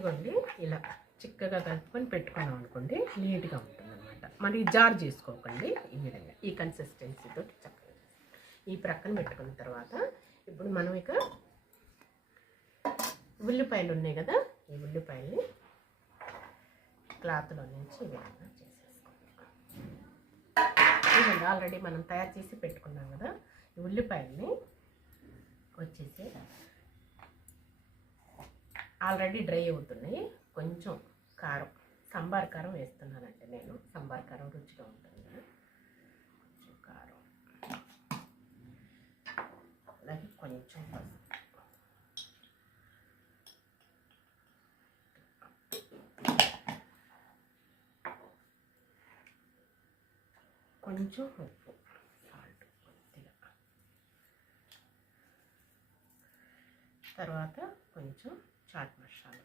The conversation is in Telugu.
ఇవ్వండి, ఇలా చిక్కగా కలుపుకొని పెట్టుకున్నాం అనుకోండి, నీట్గా ఉంటుంది అనమాట. మరి జార్ చేసుకోకండి. ఈ విధంగా ఈ కన్సిస్టెన్సీతో చక్కగా ఈ ప్రక్కన పెట్టుకున్న తర్వాత ఇప్పుడు మనం ఇక ఉల్లిపాయలు ఉన్నాయి కదా, ఈ ఉల్లిపాయల్ని క్లాత్లో నుంచి ఈ విధంగా చేసేసుకోవాలి. ఇదండి ఆల్రెడీ మనం తయారు చేసి పెట్టుకున్నాం కదా, ఈ ఉల్లిపాయల్ని వచ్చేసి ఆల్రెడీ డ్రై అవుతున్నాయి. కొంచెం కారం, సాంబార్ కారం వేస్తున్నానండి నేను. సాంబార్ కారం రుచిగా ఉంటుంది. కొంచెం కారం, అలాగే కొంచెం పసుపు, కొంచెం ఉప్పు, సాల్ట్ కొద్దిగా, తర్వాత కొంచెం చాట్ మసాలా,